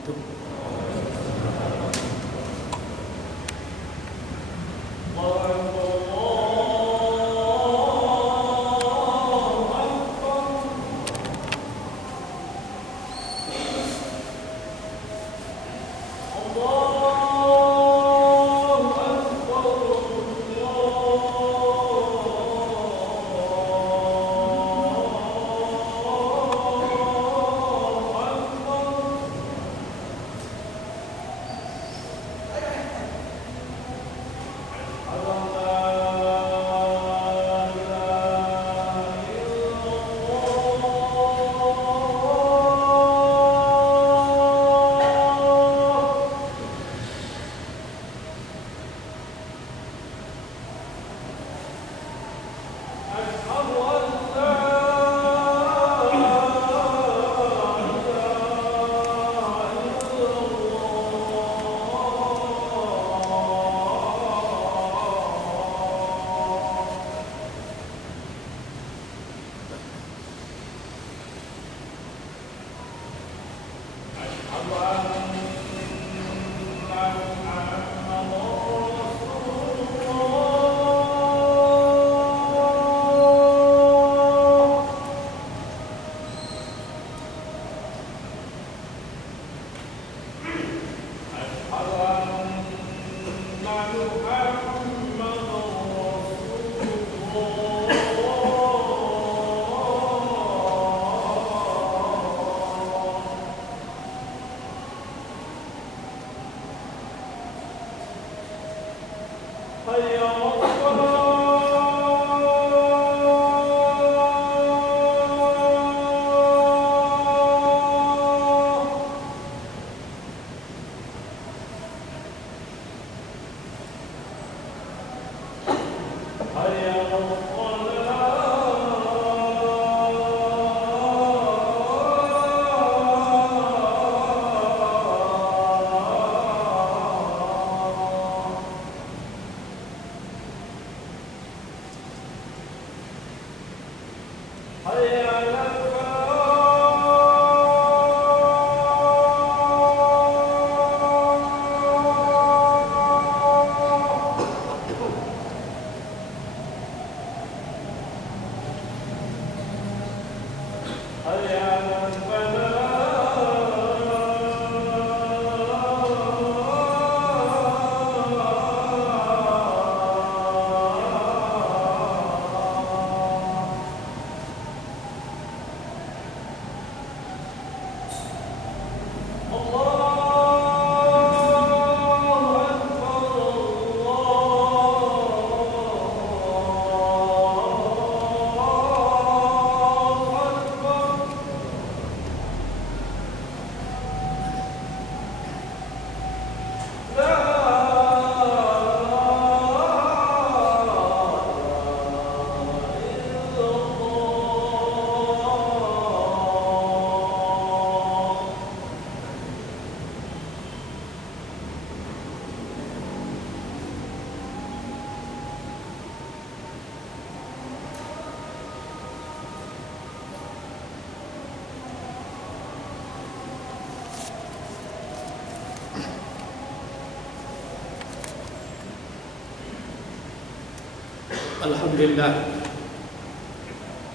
wabarakatuh.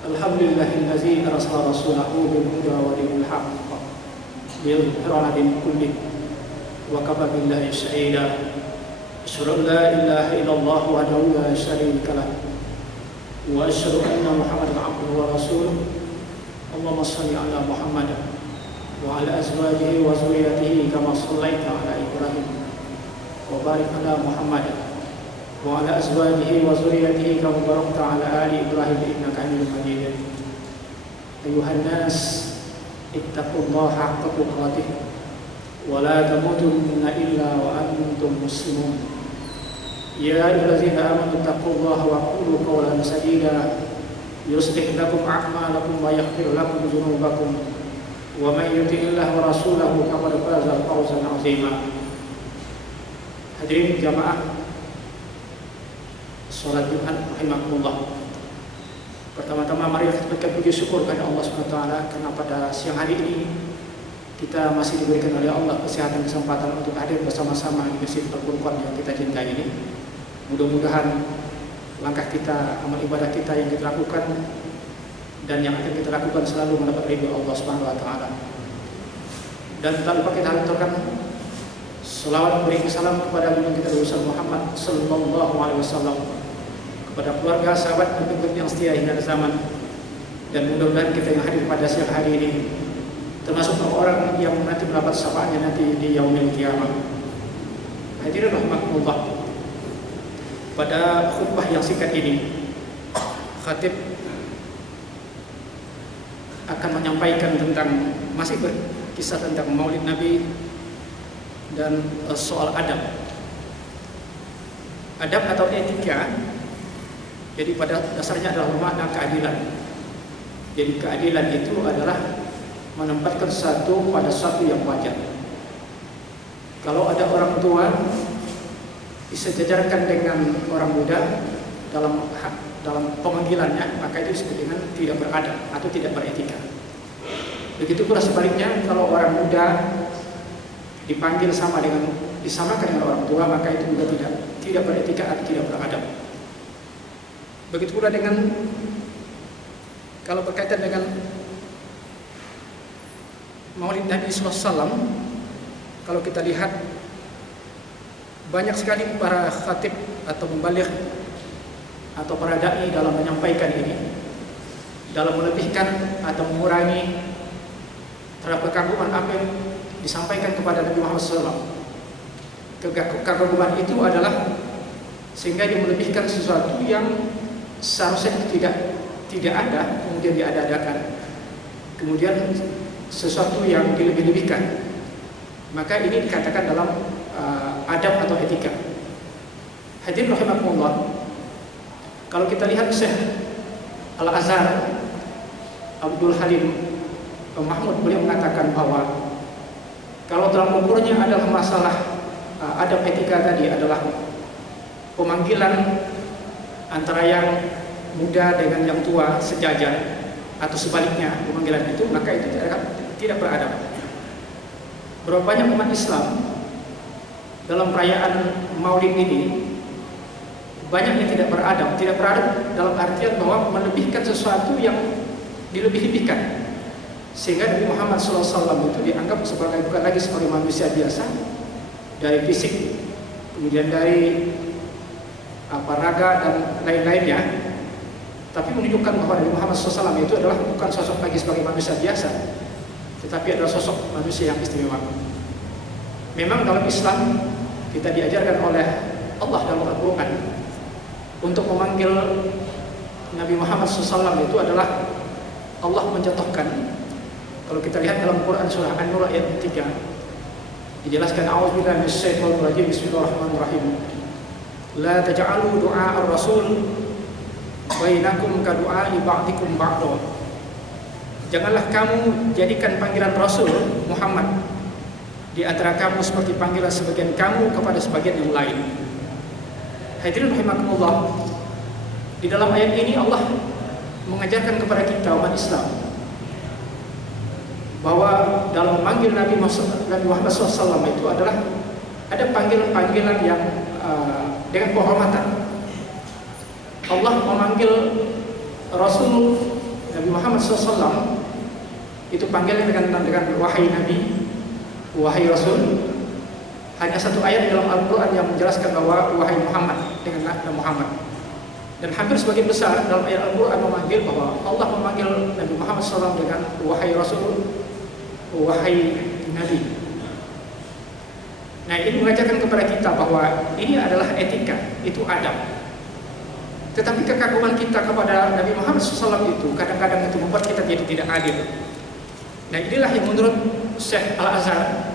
Alhamdulillahillazi arsala rasulahu bil huda wa dinil haqq liyudhhirahu 'ala dini kullih wa kafa billahi shahida. Asyhadu an la ilaha illallah wahdahu la syarika lah wa asyhadu anna Muhammadan 'abduhu wa rasuluh. Allahumma shalli 'ala Muhammad wa 'ala azwajihi wa dzurriyyatihi kama shallaita 'ala Ibrahim wa barik 'ala Muhammad wa ala azwajihi wa dzurriyyatihi kama barakta ala ali Ibrahim innaka Hamidum Majid. Ayuhan nas ittaqullaha haqqa tuqatih wa la tamutunna illa wa antum muslimun. Ya ayyuhallazina amanu ittaqullaha wa qulu qawlan sadida yuslih lakum a'malakum wa yaghfir lakum dzunubakum wa may yuti'illah wa rasulahu faqad faza fawzan 'azima. Hadirin jamaah salat Jumat rahimakumullah. Pertama-tama mari kita puji syukur kepada Allah SWT karena pada siang hari ini kita masih diberikan oleh Allah kesehatan kesempatan untuk hadir bersama-sama di Masjid Al-Furqan yang kita cintai ini. Mudah-mudahan langkah kita, amal ibadah kita yang kita lakukan dan yang akan kita lakukan selalu mendapat ridho Allah Subhanahu wa taala. Dan tak lupa kita haturkan selawat beri salam kepada Nabi kita Rasul Muhammad sallallahu alaihi wasallam, kepada keluarga, sahabat, dan pengikut yang setia hingga zaman. Dan mudah-mudahan kita yang hadir pada siang hari ini termasuk orang yang nanti mendapat syafaatnya nanti di yaumil qiyamah. Hadirin rahimakumullah. Pada khutbah yang singkat ini, khatib akan menyampaikan tentang, masih berkisah tentang Maulid Nabi dan soal adab. Adab atau etika, jadi pada dasarnya adalah makna keadilan. Jadi keadilan itu adalah menempatkan satu pada satu yang wajar. Kalau ada orang tua disejajarkan dengan orang muda dalam pemanggilannya, maka itu disebut dengan tidak beradab atau tidak beretika. Begitu pula sebaliknya, kalau orang muda dipanggil disamakan dengan orang tua, maka itu juga tidak beretika atau tidak beradab. Begitu pula dengan kalau berkaitan dengan Maulid Nabi SAW, kalau kita lihat banyak sekali para khatib atau mubaligh atau para dai dalam menyampaikan ini, dalam melebihkan atau mengurangi terhadap kekaguman apa yang disampaikan kepada Nabi Muhammad SAW. Kekaguman itu adalah sehingga dia melebihkan sesuatu yang seharusnya tidak ada, kemudian diada-adakan, kemudian sesuatu yang dilebih-lebihkan. Maka ini dikatakan dalam adab atau etika. Hadirin rahimakumullah. Kalau kita lihat Syekh Al-Azhar Abdul Halim Mahmud, beliau mengatakan bahwa kalau dalam ukurnya adalah masalah adab etika tadi adalah pemanggilan antara yang muda dengan yang tua sejajar atau sebaliknya pemanggilan itu, maka itu tidak beradab. Berapa banyak umat Islam dalam perayaan Maulid ini banyak yang tidak beradab. Tidak beradab dalam artian bahwa melebihkan sesuatu yang dilebih-lebihkan, sehingga Nabi Muhammad SAW itu dianggap bukan lagi sebagai manusia biasa dari fisik, kemudian dari raga dan lain-lainnya, tapi menunjukkan bahwa Nabi Muhammad SAW itu adalah bukan sosok lagi sebagai manusia biasa, tetapi adalah sosok manusia yang istimewa. Memang dalam Islam kita diajarkan oleh Allah dalam Al-Quran untuk memanggil Nabi Muhammad SAW itu adalah Allah menjatuhkan. Kalau kita lihat dalam Quran surah An-Nur ayat 3 dijelaskan, a'udzubillahi minasyaitonir rajim, bismillahirrahmanirrahim, la taj'alu du'a ar-rasul bainakum ka du'ai ba'dikum ba'da. Janganlah kamu jadikan panggilan Rasul Muhammad di antara kamu seperti panggilan sebagian kamu kepada sebagian yang lain. Hadirin rahimakumullah. Di dalam ayat ini Allah mengajarkan kepada kita umat Islam bahwa dalam memanggil Nabi Muhammad SAW itu adalah ada panggilan-panggilan yang dengan penghormatan. Allah memanggil Rasul Nabi Muhammad SAW itu panggilan dengan wahai Nabi, wahai Rasul. Hanya satu ayat dalam Al-Quran yang menjelaskan bahwa wahai Muhammad dengan nama Muhammad. Dan hampir sebagian besar dalam ayat Al-Quran memanggil bahwa Allah memanggil Nabi Muhammad SAW dengan wahai Rasul, wahai Nabi. Nah, ini mengajarkan kepada kita bahwa ini adalah etika, itu adab. Tetapi kekaguman kita kepada Nabi Muhammad SAW itu kadang-kadang itu membuat kita jadi tidak adil. Nah, inilah yang menurut Syekh Al-Azhar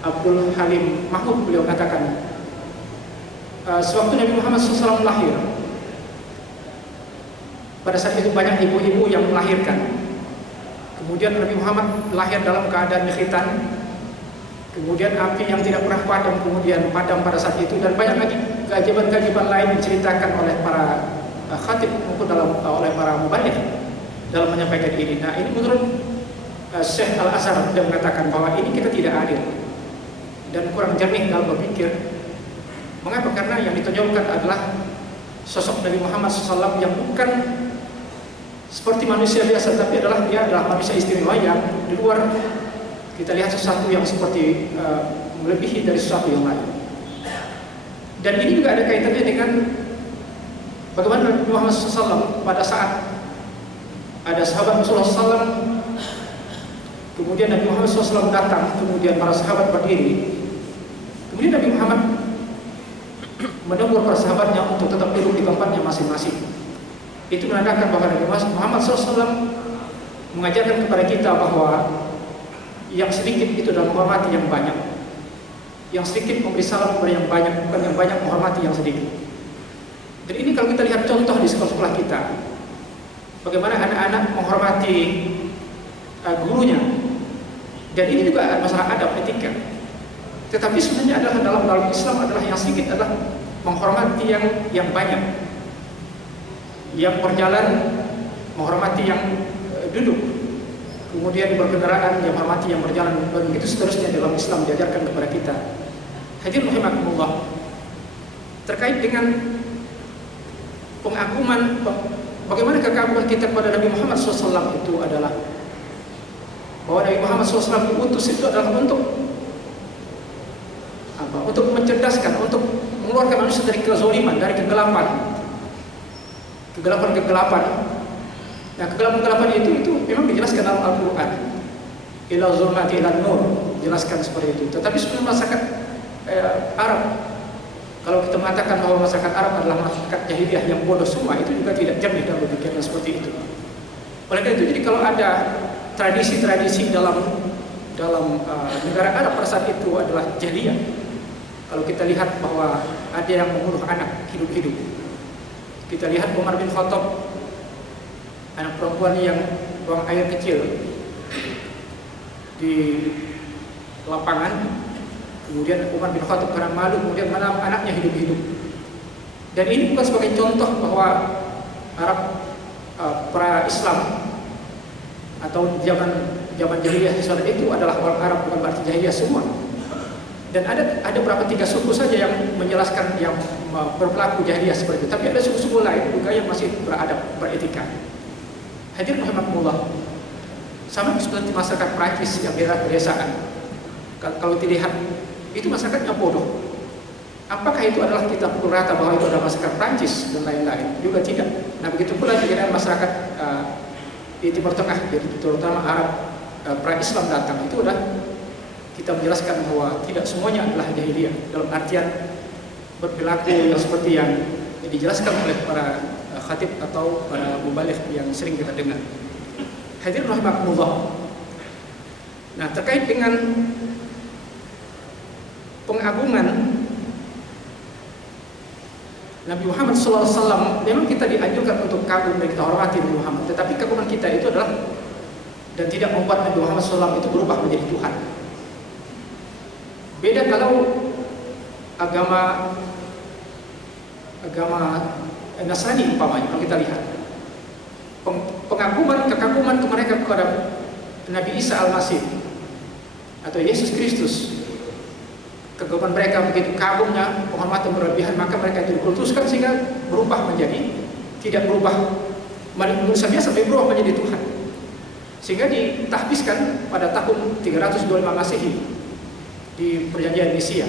Abdul Halim Mahmud, beliau katakan sewaktu Nabi Muhammad SAW lahir, pada saat itu banyak ibu-ibu yang melahirkan. Kemudian Nabi Muhammad lahir dalam keadaan khitan. Kemudian api yang tidak pernah padam kemudian padam pada saat itu, dan banyak lagi keajaiban-keajaiban lain diceritakan oleh para khatib maupun oleh para mubaligh dalam menyampaikan ini. Nah, ini menurut Syekh Al-Azhar dia mengatakan bahwa ini kita tidak adil dan kurang jernih dalam berpikir. Mengapa? Karena yang ditonjolkan adalah sosok Nabi Muhammad SAW yang bukan seperti manusia biasa, tapi dia adalah manusia istimewa yang di luar kita lihat sesuatu yang seperti melebihi dari sesuatu yang lain. Dan ini juga ada kaitannya dengan bagaimana Nabi Muhammad SAW pada saat ada sahabat Rasulullah SAW, kemudian Nabi Muhammad SAW datang, kemudian para sahabat berdiri, kemudian Nabi Muhammad menegur para sahabatnya untuk tetap duduk di tempatnya masing-masing. Itu menandakan bahwa Nabi Muhammad SAW mengajarkan kepada kita bahwa yang sedikit itu adalah menghormati yang banyak, yang sedikit memberi salam kepada yang banyak, bukan yang banyak menghormati yang sedikit. Dan ini kalau kita lihat contoh di sekolah-sekolah kita, bagaimana anak-anak menghormati gurunya, dan ini juga masalah adab etika. Tetapi sebenarnya adalah dalam Islam adalah yang sedikit adalah menghormati yang banyak, yang berjalan menghormati yang duduk, kemudian berkendaraan yang menghormati yang berjalan, dan begitu seterusnya dalam Islam diajarkan kepada kita. Hadirin rahimakumullah, terkait dengan pengagungan, bagaimana kekaguman kita kepada Nabi Muhammad SAW itu adalah bahwa Nabi Muhammad SAW diutus itu adalah untuk apa? Untuk mencerdaskan, untuk mengeluarkan manusia dari kezaliman, dari kegelapan. Nah, kegelapan itu memang dijelaskan dalam Al-Quran. Ila zulmati ila nur, jelaskan seperti itu. Tetapi sebenarnya masyarakat Arab, kalau kita mengatakan bahwa masyarakat Arab adalah masyarakat jahiliyah yang bodoh semua, itu juga tidak jernih dalam berpikirnya seperti itu. Oleh karena itu, jadi kalau ada tradisi-tradisi dalam negara Arab pada saat itu adalah jahiliyah. Kalau kita lihat bahwa ada yang membunuh anak hidup-hidup, kita lihat Umar bin Khattab, anak perempuan yang buang air kecil di lapangan, kemudian Umar bin Khattab karena malu kemudian menahan anaknya hidup-hidup. Dan ini bukan sebagai contoh bahwa Arab pra-Islam atau zaman jahiliyah itu adalah orang Arab, bukan berarti jahiliyah semua. Dan ada berapa 3 suku saja yang menjelaskan yang berperilaku jahiliyah seperti itu. Tapi ada suku-suku lain juga yang masih beradab, beretika. Hadirin rahimakumullah, sama seperti masyarakat Prancis yang beda kebiasaan. Kalau dilihat itu masyarakatnya bodoh. Apakah itu adalah kita pukul rata bahwa itu adalah masyarakat Prancis dan lain-lain? Juga tidak. Nah, begitu pula dengan masyarakat di Timur Tengah, terutama Arab pra-Islam datang, itu udah kita menjelaskan bahwa tidak semuanya adalah jahiliyah dalam artian berperilaku yang seperti yang dijelaskan oleh para khatib atau para mubaligh yang sering kita dengar. Hadirin rahimakumullah. Nah, terkait dengan pengagungan Nabi Muhammad SAW, memang kita dianjurkan untuk kagum dan kita hormati Nabi Muhammad. Tetapi kaguman kita itu adalah dan tidak membuat Nabi Muhammad SAW itu berubah menjadi Tuhan. Beda kalau agama Nasrani umpamanya, kalau kita lihat kekaguman mereka kepada Nabi Isa Al-Masih atau Yesus Kristus, kekaguman mereka begitu kagumnya, penghormatan berlebihan, maka mereka itu dikultuskan sehingga berubah menjadi tidak berubah manusia biasa, tapi berubah menjadi Tuhan, sehingga ditahbiskan pada tahun 325 Masehi di perjanjian Nisia.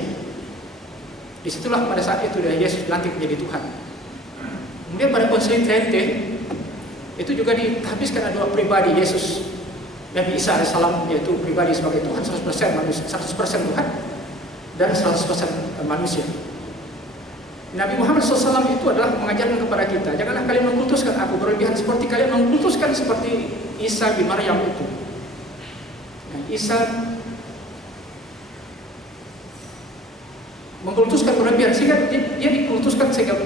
Disitulah pada saat itu Yesus dilantik menjadi Tuhan. Kemudian pada Konsili Trente itu juga ditahbiskan ada 2 pribadi Yesus, Nabi Isa AS, yaitu pribadi sebagai Tuhan 100% manusia, 100% Tuhan dan 100% manusia. Nabi Muhammad SAW itu adalah mengajarkan kepada kita, janganlah kalian mengkultuskan aku berlebihan seperti kalian mengkultuskan seperti Isa bin Maryam itu. Nah, Isa mengkultuskan berlebihan sehingga dia dikultuskan sehingga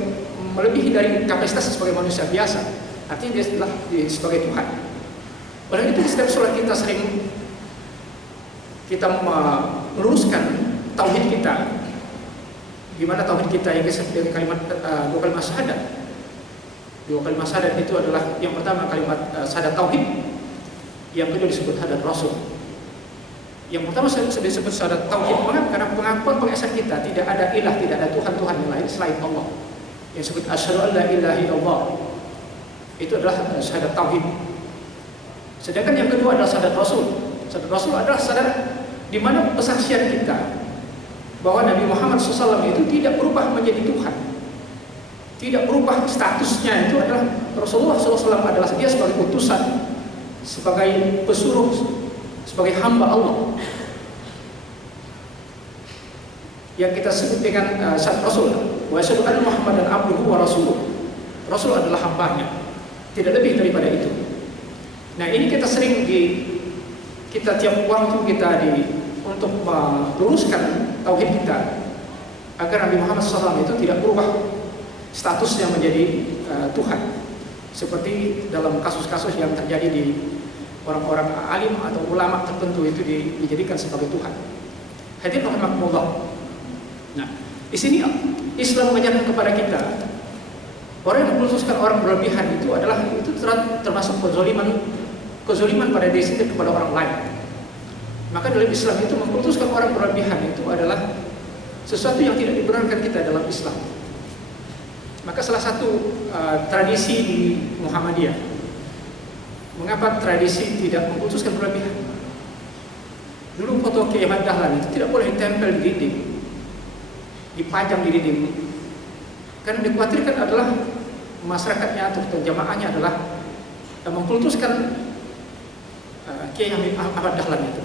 melebihi dari kapasitas sebagai manusia biasa. Artinya dia adalah sebagai Tuhan. Oleh itu di setiap sholat kita sering kita meluruskan tauhid kita. Gimana tauhid kita yang dengan kalimat 2 kalimat syahadat. 2 kalimat syahadat itu adalah yang pertama kalimat syahadat tauhid, yang kedua disebut syahadat Rasul. Yang pertama sudah disebut syahadat tauhid. Mengapa? Karena pengakuan pengesahan kita tidak ada ilah, tidak ada Tuhan yang lain selain Allah. Yang disebut asyhadu an la ilaha illallah, itu adalah syahadat tauhid. Sedangkan yang kedua adalah syahadat Rasul. Syahadat Rasul adalah syahadat di mana persaksian kita bahwa Nabi Muhammad SAW itu tidak berubah menjadi Tuhan, tidak berubah statusnya. Itu adalah Rasulullah SAW adalah dia sebagai utusan, sebagai pesuruh, sebagai hamba Allah yang kita sebut dengan syahadat Rasul. Wa asyhadu anna Muhammadan abduhu wa rasuluh. Rasul adalah hambanya, tidak lebih daripada itu. Nah, ini kita sering kita tiap waktu kita untuk meluruskan tauhid kita agar Nabi Muhammad SAW itu tidak berubah statusnya menjadi Tuhan, seperti dalam kasus-kasus yang terjadi di orang-orang alim atau ulama tertentu itu dijadikan sebagai Tuhan. Hadirin rahimakumullah. Nah, di sini Islam mengajarkan kepada kita, orang yang mengkhususkan orang berlebihan itu termasuk kezaliman pada diri sendiri kepada orang lain. Maka dalam Islam itu mengkhususkan orang berlebihan itu adalah sesuatu yang tidak dibenarkan kita dalam Islam. Maka salah satu tradisi di Muhammadiyah, mengapa tradisi tidak mengkhususkan berlebihan? Dulu foto Kiai Ahmad Dahlan itu tidak boleh ditempel di dinding, dipajang di dinding, karena dikhawatirkan adalah masyarakatnya atau jamaahnya adalah mengkultuskan Kiai Ahmad Dahlan itu.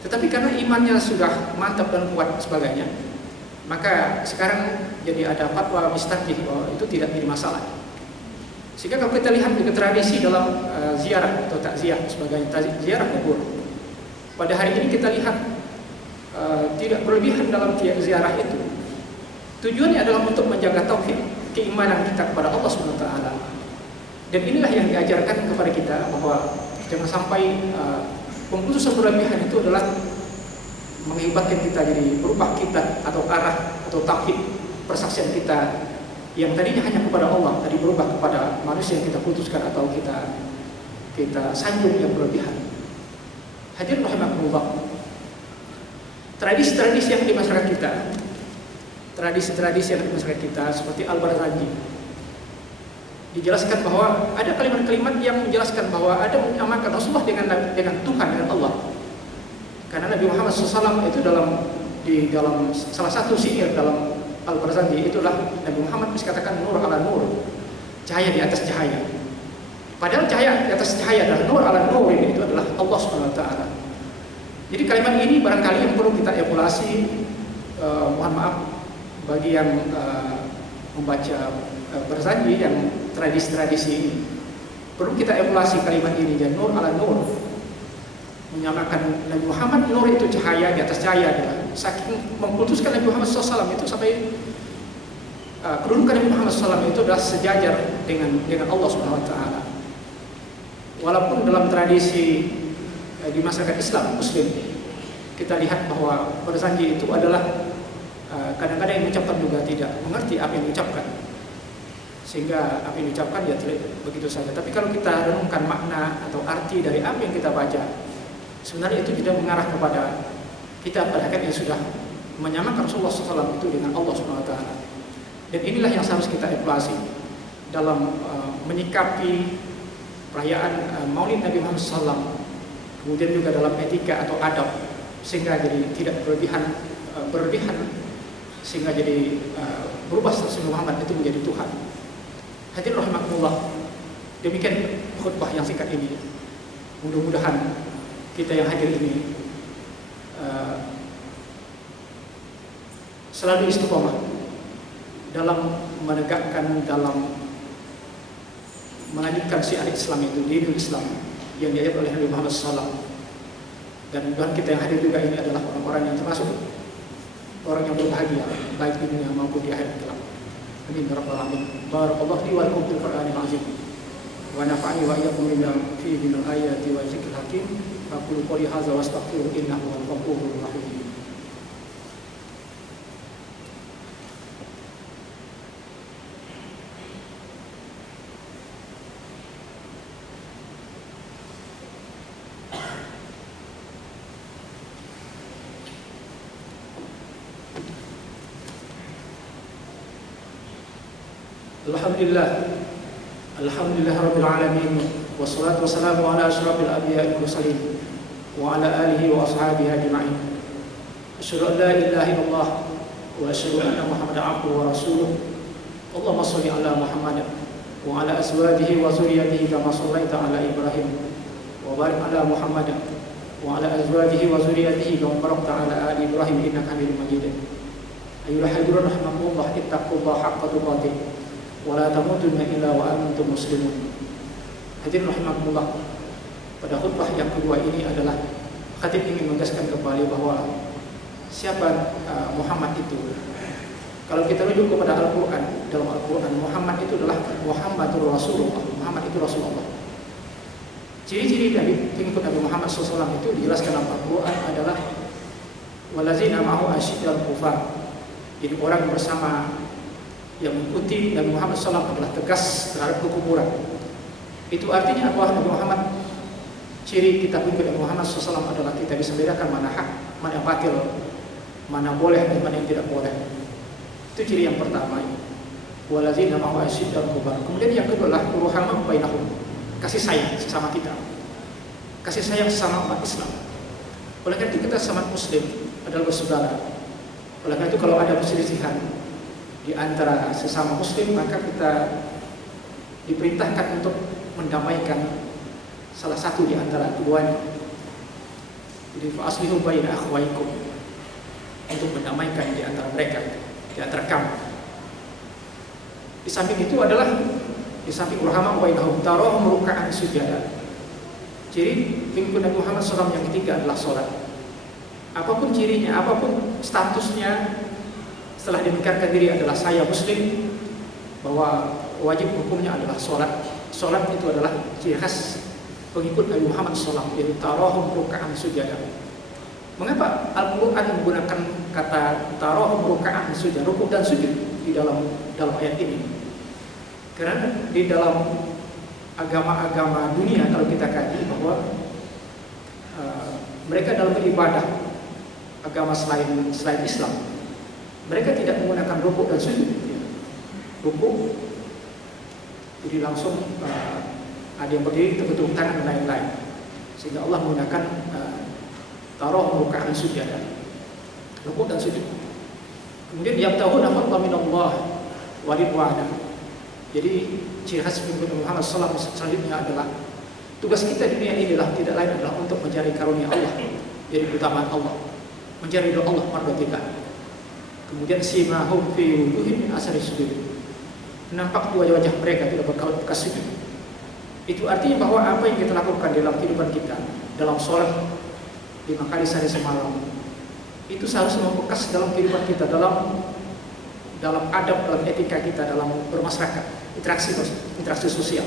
Tetapi karena imannya sudah mantap dan kuat sebagainya, maka sekarang jadi ada fatwa mustahil bahwa itu tidak jadi masalah. Sehingga kalau kita lihat juga tradisi dalam ziarah atau takziah sebagai ziarah kubur, pada hari ini kita lihat tidak berlebihan dalam ziarah itu. Tujuannya adalah untuk menjaga tauhid, keimanan kita kepada Allah SWT. Dan inilah yang diajarkan kepada kita, bahwa jangan sampai pengkhususan berlebihan itu adalah mengibatkan kita jadi berubah kita atau arah atau tauhid persaksian kita yang tadinya hanya kepada Allah, tadi berubah kepada manusia yang kita putuskan atau kita sanjung yang berlebihan. Hadirin rahimakumullah. Tradisi-tradisi yang di masyarakat kita, seperti Al-Barzanji, dijelaskan bahwa ada kalimat-kalimat yang menjelaskan bahwa ada menyamakan Rasulullah dengan Tuhan, dengan Allah. Karena Nabi Muhammad SAW itu dalam salah satu syair dalam Al-Barzanji itulah Nabi Muhammad dikatakan nur ala nur, cahaya di atas cahaya. Padahal cahaya di atas cahaya adalah nur ala nur, ini itu adalah Allah Subhanahu wa taala. Jadi kalimat ini barangkali yang perlu kita evaluasi. Mohon maaf bagi yang membaca Barzanji yang tradisi-tradisi ini, perlu kita evaluasi kalimat ini, dan nur ala nur, menyamakan Nabi Muhammad. Nur itu cahaya di atas cahaya. Saking mengkultuskan Nabi Muhammad SAW itu sampai kedudukan Nabi Muhammad SAW itu adalah sejajar dengan Allah Subhanahu wa taala. Walaupun dalam tradisi di masyarakat Islam Muslim kita lihat bahwa Barzanji itu adalah kadang-kadang yang mengucapkan juga tidak mengerti apa yang diucapkan, sehingga apa yang diucapkan ya begitu saja. Tapi kalau kita renungkan makna atau arti dari apa yang kita baca, sebenarnya itu tidak mengarah kepada kita pada akhirnya sudah menyamakan Rasulullah SAW itu dengan Allah Subhanahu wa taala. Dan inilah yang harus kita evaluasi dalam menyikapi perayaan Maulid Nabi Muhammad SAW, kemudian juga dalam etika atau adab, sehingga jadi tidak berlebihan sehingga jadi berubah status Muhammad itu menjadi Tuhan. Hadirin rahimakumullah. Demikian khutbah yang singkat ini. Mudah-mudahan kita yang hadir ini selalu istiqomah dalam menegakkan, dalam melanjutkan syiar Islam itu, dinul Islam yang diajarkan oleh Nabi Muhammad SAW. Dan mudah kita yang hadir juga ini adalah orang-orang yang termasuk orang yang berbahagia baik di dunia maupun di akhirat kelak. Amin ya rabbal alamin. Barakallahu li wa lakum fil Qur'anil azim. Wa nafa'ani wa iyyakum bima fihi min ayati wa dzikril hakim. Aqulu qouli hadza wa astaghfiru innahu huwal ghafurur rahim. Alhamdulillah Rabbil Alamin. Wassalatu wassalamu ala asyrafil anbiya'i wal mursalin wa ala alihi wa ashabihi ajma'in. Asyhadu an la ilaha illallah wa asyhadu anna Muhammadan abduhu wa rasuluh. Allahumma shalli ala Muhammad wa ala azwajihi wa dzurriyyatihi kama shallaita ala Ibrahim wa barik ala Muhammad wa ala azwajihi wa dzurriyyatihi kama barakta ala ali Ibrahim innaka Hamidum Majid. Ayyuhal hadirun rahimakumullah, ittaqullaha haqqa tuqatih wa la tamutunna illa wa antum muslimun. Hadirin rahimakumullah, pada khutbah yang kedua ini adalah khatib ingin menegaskan kembali bahwa siapa Muhammad itu. Kalau kita rujuk kepada Al-Quran, dalam Al-Quran Muhammad itu adalah Muhammadur Rasulullah. Muhammad itu Rasulullah. Ciri-ciri dari pengikut Nabi Muhammad SAW itu dijelaskan dalam Al-Quran adalah walazina ma'hu asyiddal kufar. Jadi orang bersama yang mengikuti Nabi Muhammad SAW adalah tegas terhadap kekufuran. Itu artinya bahwa Nabi Muhammad, ciri kita pengikut Nabi Muhammad SAW adalah kita bisa bedakan mana hak, mana batil, mana boleh dan mana yang tidak boleh. Itu ciri yang pertama. Walazina ma'hu asyiddal kufar. Kemudian yang kedua adalah ruhama bainahum, kasih sayang sesama kita, kasih sayang sesama umat Islam. Oleh karena itu kita sama Muslim adalah bersaudara. Oleh karena itu kalau ada perselisihan di antara sesama Muslim, maka kita diperintahkan untuk mendamaikan salah satu di antara keduanya. Jadi fa'aslihu baina akhwaikum, untuk mendamaikan di antara mereka, di antara kamu. Di samping itu adalah di samping rahmah bainahum tarahum ruk'an sujada. Jadi pengikut Nabi Muhammad SAW yang ketiga adalah sholat. Apapun cirinya, apapun statusnya, setelah dimengkarkan diri adalah saya Muslim, bahwa wajib hukumnya adalah sholat. Sholat itu adalah ciri khas pengikut Nabi Muhammad SAW, yaitu tarahum ruk'an sujada. Mengapa Al-Quran menggunakan kata tarahum ruk'an sujada, rukuk dan sujud di dalam ayat ini? Karena di dalam agama-agama dunia, kalau kita kaji bahwa mereka dalam beribadah agama selain Islam, mereka tidak menggunakan rukuk dan sujud. Rukuk jadi langsung ada yang berdiri terbentuk tangan dan lain-lain, sehingga Allah menggunakan tarahum ruk'an sujada, rukuk dan sujud. Kemudian yabtahuna fadlan minallah wa ridwana. Jadi ciri khas pengikut Muhammad SAW selanjutnya adalah tugas kita di dunia ini adalah tidak lain adalah untuk mencari karunia Allah, jadi keutamaan Allah, mencari doa Allah mardotillah. Kemudian simahum fi wujuhihim min asari sujud, nampak wajah-wajah mereka tidak bekas sujud. Itu artinya bahwa apa yang kita lakukan dalam kehidupan kita, dalam sholat 5 kali sehari semalam, itu seharusnya membekas dalam kehidupan kita, dalam adab, dalam etika kita, dalam bermasyarakat, interaksi sosial.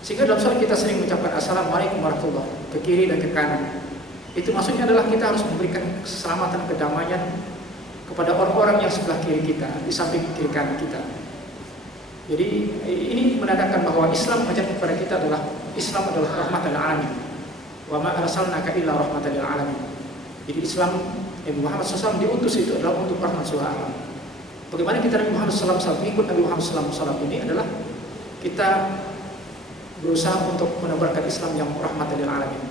Sehingga dalam sholat kita sering mengucapkan assalamualaikum warahmatullahi wabarakatuh, ke kiri dan ke kanan. Itu maksudnya adalah kita harus memberikan keselamatan, kedamaian kepada orang-orang yang sebelah kiri kita, di samping kiri kanan kita. Jadi ini menandakan bahwa Islam mengajarkan kepada kita adalah Islam adalah rahmatan lil alamin. Wa ma arsalnaka illa rahmatan lil alamin. Jadi Islam Nabi Muhammad SAW diutus itu adalah untuk rahmat seluruh alam. Bagaimana kita Nabi Muhammad SAW mengikut Nabi Muhammad SAW ini adalah kita berusaha untuk menebarkan Islam yang rahmatan lil alamin,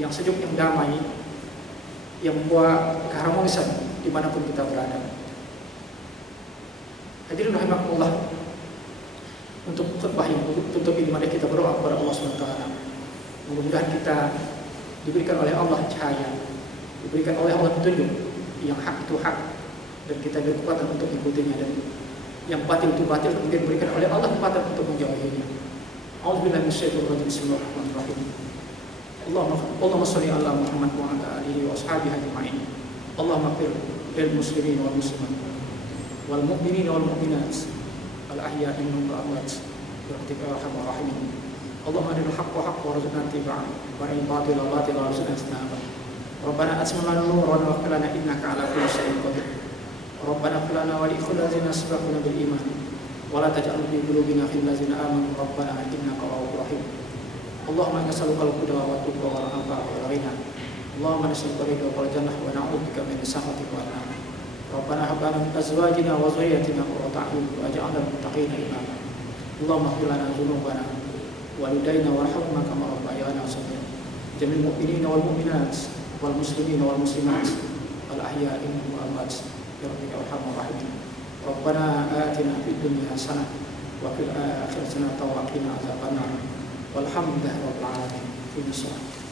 yang sejuk, yang damai, yang membawa keharmonisan dimanapun kita berada. Hadirin rahimakumullah, untuk khutbah yang tutup ini mari kita berdoa kepada Allah SWT. Mudah-mudahan kita diberikan oleh Allah cahaya, diberikan oleh Allah petunjuk yang hak itu hak, dan kita berkekuatan untuk mengikutinya, dan yang batil itu batil kemudian diberikan oleh Allah kekuatan untuk menjauhinya. A'udzubillahi minasyaitonir rajim. Bismillahirrahmanirrahim. Allahumma shalli ala Muhammad wa ala alihi wa ashabihi ajma'in. Allahumma ighfir lil muslimin wal muslimat wal mu'minin wal mu'minat al ahya'i minhum wal amwat bi rahmatika ya arhamar rahimin. Allahumma arina al-haqqa haqqan warzuqna ittiba'ahu wa arina al-batila batilan warzuqna ijtinabah. Rabbana atmim lana nurana waghfir lana innaka ala kulli syai'in qadir. Rabbana ighfir lana wa li ikhwanina sabaquna bil iman wa la taj'al fi qulubina ghillan lil ladzina amanu rabbana innaka ra'ufur rahim. Allahumma inna nas'aluka al-huda wa at-tuqa wal 'afafa wal ghina. Allahumma nas'aluka ridha wal jannah wa na'udzubika min sakhatika wan nar. ربنا هب لنا من أزواجنا وذريتنا قرة أعين واجعلنا للمتقين إماما اللهم اغفر لنا ذنوبنا والدينا وارحمنا كما ربيانا صغيرا جميع المؤمنين والمؤمنات والمسلمين والمسلمات الأحياء منهم والأموات برحمتك يا أرحم الراحمين ربنا آتنا في الدنيا حسنة وفي الآخرة حسنة وقنا عذاب النار والحمد لله رب العالمين في الصلاة